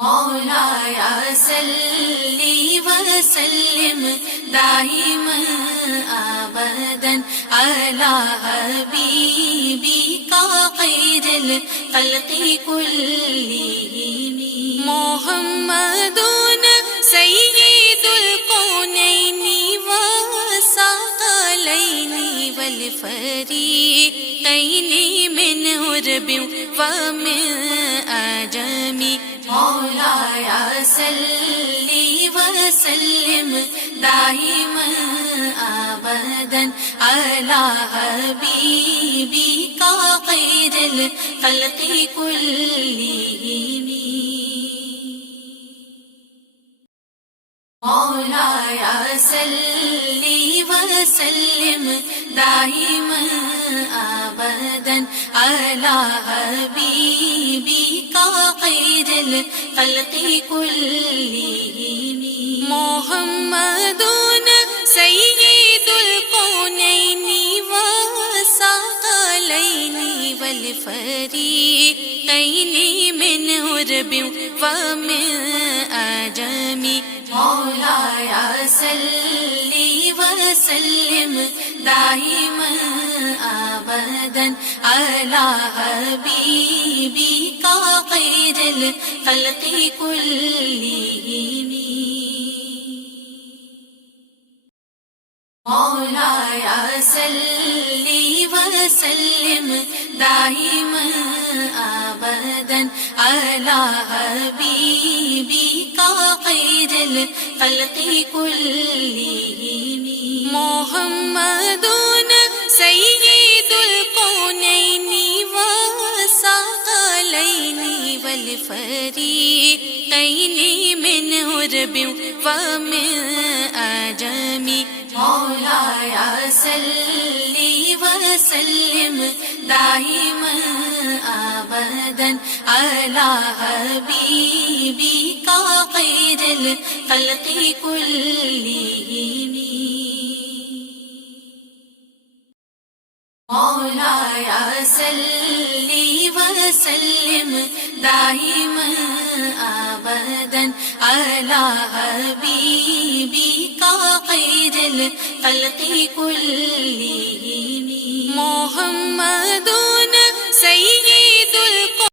مولاي صل وسلم دائما ابدا على حبيبك خير الخلق كلهم محمد سيد الكونين والثقلين والفريقين من عرب ومن عجم مولاي صل وسلم دائما ابدا على حبيبك خير الخلق كلهم مولاي صل وسلم دائما ابدا على حبيبك خير الخلق كلهم محمد سيد الكونين والثقلين والفريقين من عرب ومن عجم مولاي صل وسلم دائما ابدا على حبيبك خير الخلق كلهم مولاي صل وسلم دائما ابدا على حبيبك خير الخلق كلهم محمد سيد الكونين والثقلين والفريقين من عرب ومن عجم مولاي صل وسلم دائما ابدا على حبيبك خير الخلق كلهم مولاي صل وسلم دائما ابدا على حبيبك خير الخلق كلهم محمد